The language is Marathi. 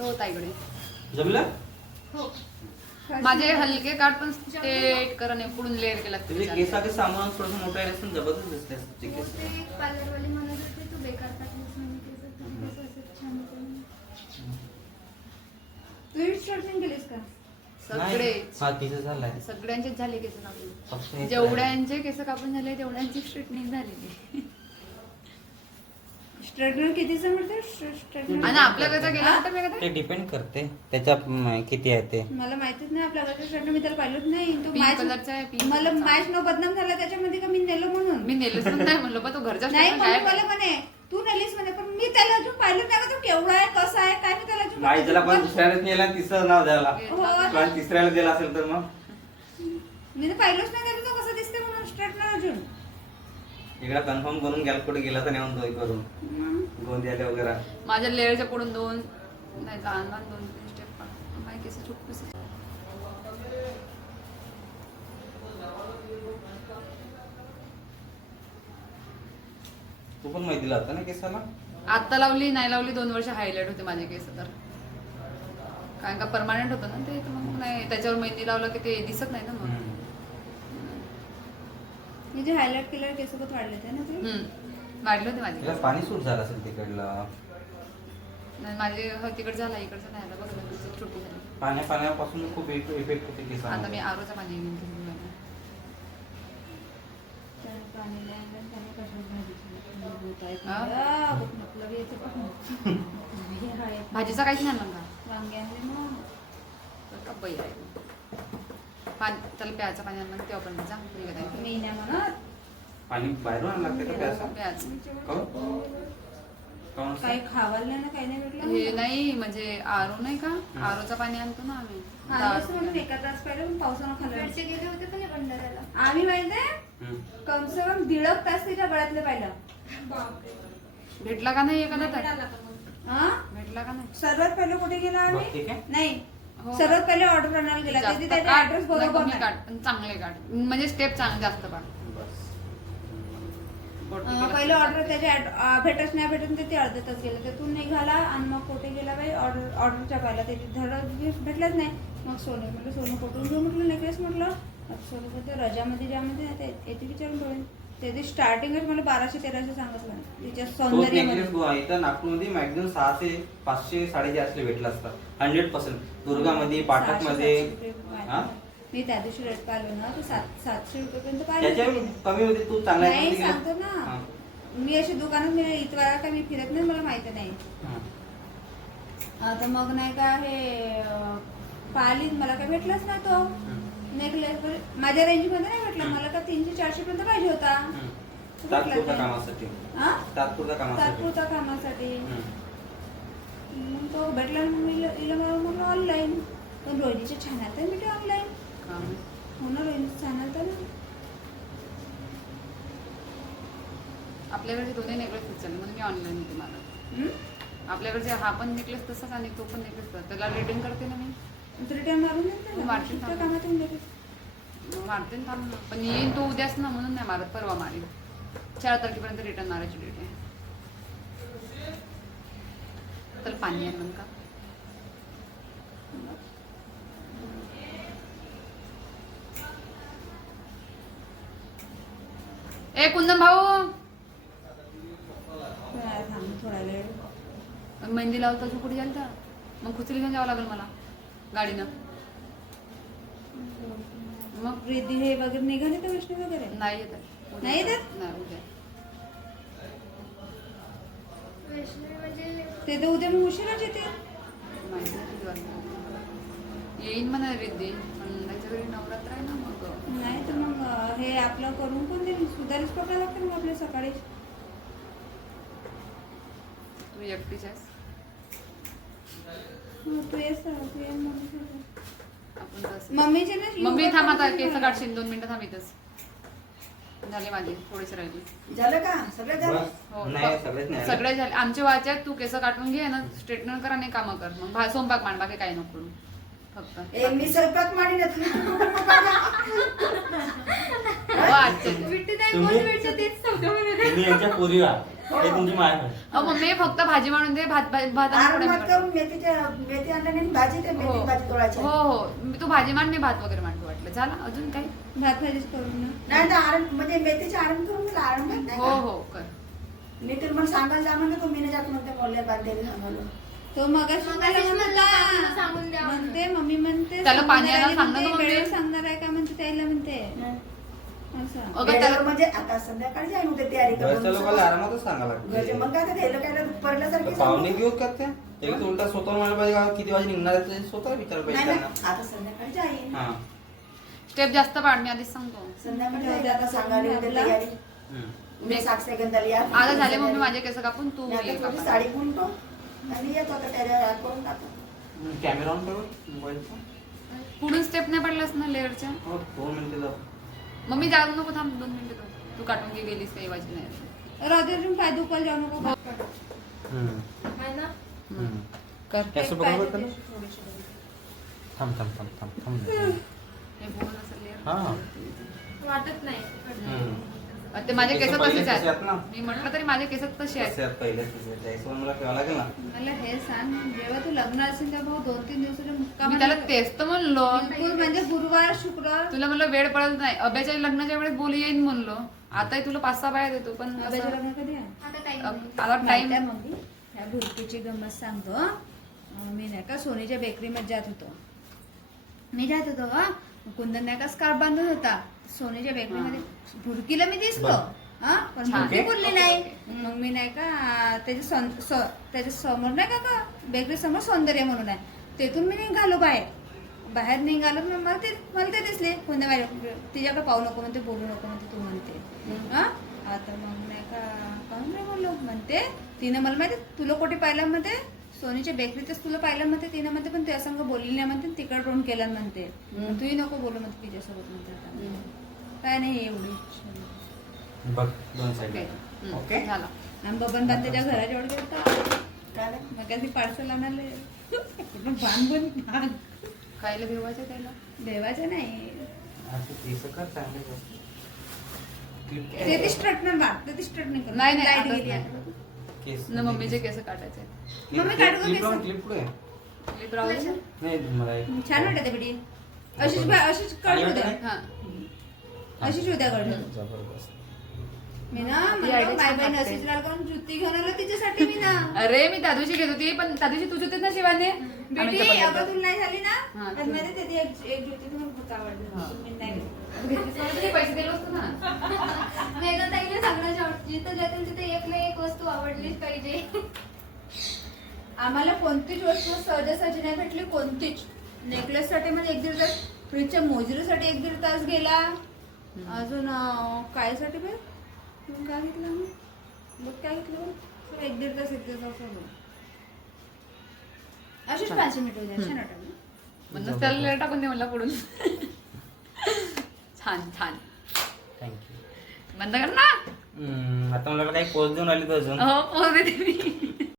हो ताईकडे जमलं हो माझे हलके काढ पण स्ट्रेट करा पुढून लेअर केला तुझे केसाचे सामान थोडं मोठं आहे पण जबरदस्त दिसते तुझे हो, केस ते एक पार्लरवाली म्हणत होते तू बेकार काढलीस म्हणे केस, पण केस असे छान होते म्हणे. तू स्ट्रेटनिंग केलीस का? सगळे हा तिचं झालंय सगळ्यांचेच झाले केस फक्त कापून एक जेवढ्यांचे केस कापून झाले तेवढ्यांची स्ट्रेटनिंग झालेली स्ट्रेटनर कितीचं म्हणते स्ट्रेटनर? आणि आपल्याकडे गेला होता मी ते डिपेंड करते त्याच्या किती आहे ते मला माहितीच नाही आपल्याकडे स्ट्रेटनर, मी त्याला पाहिलंच नाही. तो Pink मॅच कलरचा आहे, pink मला कलरचा. मॅच न बदनाम झाला त्याच्यामध्ये का मी नेलो म्हणून. मी नेलच पण नाही म्हणलो पण तो घरचा नाही straightener मम्मी मला म्हणे तू नेलीस म्हणे, पण मी त्याला अजून पाहिलं नाही का तो केवढा आहे कसा आहे काय, मी त्याला अजून माहितीला पण दुसऱ्यालाच नेला आणि तिसरं नाव द्यायला हो. पण तिसऱ्याला दिला असेल तर मग मी तर पाहिलंच नाही त्याला तो कसा दिसते म्हणून स्ट्रेटनर अजून. इकडे कन्फर्म करून घ्याल कुठे गेला तर नेऊन दोय करून गोंदियाला वगैरे माझ्या लेअरच्या पुढून दोन नाही लहान 2-3 स्टेप माझे केस छोटूस तू पण माहिती लागतं ना केसाला आता लावली नाही लावली 2 वर्ष हायलाइट होते माझे केस तर कारण का परमानंट होतं ना ते तर मग नाही त्याच्यावर मेहंदी लावलं की ते दिसत नाही ना मग मी जे हायलाइट केल्यावर केस खूप वाढले ते ना ते. वाढले होते माझे तिला केस. पाणी सूट झालं असेल तिकडलं नाही, माझे तिकडे झाला इकडचं नाही आला बघ केस छोटी झाली पाण्यापासून खूप इफेक्ट होते आता मी केसांवर आरोचा पाणी घेऊन ठेवलं आहे. त्याने पाणी नाही आणलं, त्याने कशाला भाजी होत आहे हा? खूप मतलब याचं पण. हे आहे. भाजीचा काहीच नाही आणलं का वांगे आणले मग. तर का बाई आहे त्याला प्यायचं पाणी आणलं तेव्हा पण जा निघत आहे मी नाही म्हणत. पाणी बाहेरून आणायला लागते का प्यायचं प्यायचं काहून? काहून असं? काही खावायला नाही ना, काही नाही हे भेटलं. नाही म्हणजे आरो नाही का आरोचा पाणी आणतो ना आम्ही आणलंच म्हणून एका तास पहिले पण पावसानं खाल्लं. घरचे गेले होते पण भंडाऱ्याला. आम्ही माहितीये हम्म. कम से कम 1.5 तास तिच्या गळ्यातलं पाहिलं. भेटला का नाही एखादा तर हा भेटला का नाही सर्वात पहिले कुठे गेला बघते आम्ही? काय? नाही हो. सर्वात पहिले ऑर्डर आणायला गेला जास्त तिथे त्याचा काढ, ऍड्रेस नाही बरोबर कमी नाही. काढ पण चांगले काढ म्हणजे स्टेप चांगले जास्त काढ बस. पहिले ऑर्डर त्याच्या भेटच नाही भेटून ते अर्धा तास गेलं त्यातून निघाला आणि मग कुठे गेला बाई ऑर्डरच्या पाहिला त्याची धड भेटलंच नाही. मग सोनं म्हटलं सोनं कुठून घेऊ म्हटलं नेकलेस म्हटलं. आता सोनं ते रजामध्ये ज्यामध्ये येते विचारून पडेल त्याची स्टार्टिंगच मला 1200-1300 सांगितलं तिच्या तोच सौंदर्यामध्ये. नेकलेस इथं नागपूरमध्ये मॅक्झिमम 600, 500, 450 भेटला असतात 100%. दुर्गामध्ये पाठकमध्ये 600-700 रुपये हा? मी त्या दिवशी रेट पाहिलो ना तर 700 रुपयेपर्यंत त्याच्या पाहिजे. कमी मध्ये तू चांगला नाही याच्यामध्ये गेला. सांगतो ना हा. मी अशी दुकानात मी इतवारा काय मी फिरत नाही मला माहिती नाही. हा. तर मग नाही का हे पाहिली मला काय भेटलाच ना तो नेकलेस माझ्या रेंज मध्ये नाही भेटला मला का 300-400 पर्यंत पाहिजे होता. तो भेटला तात्पुरत्या नाही. कामासाठी हा? तात्पुरत्या कामासाठी तात्पुरत्या कामासाठी हम्म. मग तो भेटला ना मग ऑनलाईन. पण रोहिणीचे छान आहे मी ते ऑनलाईन हो ना रोहिणीचे छान आहे ना. आपल्याकडे दोन्ही नेकलेस चालले म्हणून मी ऑनलाईन होते मला हम्म? आपल्याकडे हा पण नेकलेस तसाच आणि तो पण नेकलेस तसा त्याला रिटर्न करते ना मी रिटर्न मारून देते ना. मार्केट सुट्ट्या कामातून देते. मग मारते ना थांब ना. पण येईन तो उद्याच ना म्हणून नाही मारत परवा मारेन 4 तारखेपर्यंत रिटर्न मारायची डेट आहे. तर पाणी आणलं का ए कुंदन भाऊ थांब थोडा वेळ. मेहंदी लावता तू कुठे गेलता मग खुचरी घेऊन जावं लागेल मला गाडीनं मग रिद्धी हे वगैरे निघाले तर वैष्णव वगैरे नाही येत आहे. उद्या नाही येत? नाही उद्या वैष्णवी म्हणजे ते तर उद्या मग उशिराच येते. माहिती नाही किती वाजता येईन म्हणा रिद्धी पण त्याच्या घरी नवरात्र आहे ना मग नाही तर मग हे आपलं करून कोण देईल सुधारीच पकडा लागतं मग आपल्या सकाळी. तू एकटीच आहेस तू येस तू ये आपण तसं मम्मीचे ना मम्मी योगा थांब आता करून केस ठेवा. काढशील 2 मिनिटं थांब इथंच झाले माझे थोडेसे राहिले झालं का सगळं झालं? हो नाही सगळेच नाही सगळे झाले आमचे वाचे आहेत तू केस काढून घे ना स्ट्रेटनर कर आणि कामं कर मग स्वयंपाक मांड बाकी काही नको करू फक्त ए मी स्वयंपाक मांडीन हो, आजचे विट्टी नाही तुम्ही- कोण भेटते तेच सांगतो मला. तुम्ही यांच्या पोरी व्हा हे तुमची माय आहे. अहो मम्मी फक्त भाजी मांडून दे, भात भात भात आणि आरामात पोळ्या करून मेथी आणल्याने भाजी ते हो मेथी भाजी तोडायची हो तू भाजी मांड, मी भात वगैरे मांडू वाटलं. झालं अजून काही? भात भाजीच करून ना. नाही तर आराम म्हणजे मेथीचे आराम करून मला आराम भात नाही हो का? हो कर. मी तर मला सांगायला जा म्हणते तो मी नाही जात म्हणते मोल्ल्या बांधलेले सांगायला तो मगाशी मला मगाशीच म्हणत म्हणलं होता. काकांना सांगून द्या म्हणून. म्हणते मम्मी म्हणते त्याला पाणी सांगणार आणायला आहे सांग ना म्हणते, गं मम्मी. वेळेवर सांगणार आहे का म्हणते त्याला म्हणते असं. अगं वेळेवर त्याला म्हणजे आता संध्याकाळी जाईन उद्या तयारी घरच्या लोकांना करून आरामातच सांगायला घरचे मग लागते. काय ते काय पडल्यासारखे पाहुणे घेऊ का त्या एक तर उलटा स्वतः म्हणायला पाहिजे का किती वाजे निघणार आहे ते स्वतः विचार नाही पाहिजे ना त्यांना. आता संध्याकाळी जाईन हा स्टेप जास्त पाड, मी आधीच सांगतो. संध्याकाळी जाईन आता सांगायला उद्या तयारी हम्म. मी साक्षी सेकंदाली आता झाले मम्मी माझे केस कापून, तू मी ये आता थोडी कापायला. साडी गुंतो आणि येतो आता त्याच्या करून टाकतो कॅमेरा ऑन करू मोबाईलचा. पुढून स्टेप नाही पडलास ना लेअरच्या. हो 2 मिनिटं जाऊ. मम्मी जाऊ नको, थांब 2 मिनिटं थांब. तू काटून घे, गेलीस काही वाजी नाही. रात्री पाय दुखायला जाऊ नको. आहे ना? कर. कॅसे पाय बघू दुखते का? थोडेसे. थांब थांब थांब थांब थांब. हे बोल असं लेअर. हा. वाटत नाही. हम्म. ते माझे केस पहिले तसेच तसे आहेत आहेत ना. मी म्हटलं तरी माझे केस तसे आहेत. तसे आहेत पहिले तसे. त्याच्यावर मला कळावं लागेल ना. मला हे सांग, जेव्हा तू लग्न असेल तेव्हा 2-3 दिवसाच्या मुक्काम मी त्याला तेच तर म्हणलो. बिलकुल म्हणजे गुरुवार शुक्रवार तुला म्हणलं वेळ पडत नाही. अभ्याच्या लग्नाच्या वेळेस बोल येईन म्हणलो. आताही तुला 5-6 बाया देतो, पण अभ्याचं असं- लग्न कधी आहे? आता टाइम आता टाइम. माहिती आहे मम्मी, ह्या भुरकीची गंमत सांगतो. मी नाही का सोनीच्या बेकरीमध्ये जात होतो. मी जात होतो कुंदन नाही का स्कार्फ बांधून होता सोनीच्या बेकरीमध्ये. भुरकीला मी दिसलो बरं. हा, पण छान. भुरकी बोलली ओके, नाही. ओके. मग मी नाही का त्याच्या समोर नाही का बेकरी समोर सौंदर्य म्हणून आहे, तेथून मी निघालो बाहेर निघालो. मग मला ते दिसले कोणत्या बाहेर, तिच्याकडे पाहू नको म्हणते, बोलू नको म्हणते, तू म्हणते हा. आता मग नाही का काहून नाही बोललो म्हणते. तिनं मला माहिती तुला कुठे पाहिलं म्हणते, सोनीच्या बेकरीतच तुला पाहिलं म्हणते. तिनं म्हणते पण त्या संग बोलली नाही म्हणते, तिकडे रोन केलं म्हणते. तूही नको बोलू म्हणते तिच्यासोबत म्हणते. आता काय नाही एवढी बघ 2 साईड. ओके. ओके. झाला. आणि बबन बान त्याच्या घराजवळ गेलता. काय नाही मग कधी पार्सल आणाले कुठं बांधून खायला भिवायचं त्याला. देवाचं नाही असं केस कर चांगले कर. Clip ते स्ट्रेटनर बाग ते स्ट्रेटनिंग नाही, नाही, लाईट आता गेली नाही. आता. केस. न मम्मीचे केस काटायचे. मम्मी काढू का केस? क्लिप कुठे आहे? क्लिप राहू. नाही मला एक. छान वाटत ते बिडी. अशीच काढू द्या, हा. अशीच उद्या काढू. जबरदस्त. मी ना ती मला idea माय छान बहीण वाटते. अशीच लाल करून जुती घेऊन आलो तिच्यासाठी मी ना. अरे मी त्या दिवशी घेत होती, पण त्या दिवशी तुझी होतीच ना शिवाने. आम्ही बेटी ते अगं बघितलं. तुला नाही झाली ना, हा, तर मध्ये त्याची एक जुती तुम्हाला खूप आवडली. मी नाही घेतली. तुझे पैसे दिले असतो ना. वेगळं ताईला सांगण्याच्या जिथं जातील तिथे एक ना एक वस्तू आवडलीच पाहिजे. आम्हाला कोणतीच वस्तू सहजासहजी नाही भेटली, कोणतीच. नेकलेस साठी मध्ये 1-1.5 तास, फ्रीजच्या मोजरीसाठी 1-1.5 तास गेला. अजून काय साठी बे काय घेतलं आम्ही, बघ काय घेतलं 1-1.5 तास 1-1.5 तास झालं. अशीच 5 मिनिटं द्या, छान वाटलं. म्हणून त्याला लेअर टाकून दे मला पुढून. छान छान. थँक्यू. बंद कर ना. आता मला काही पोच देऊन आली तर अजून. हो पोच देते मी.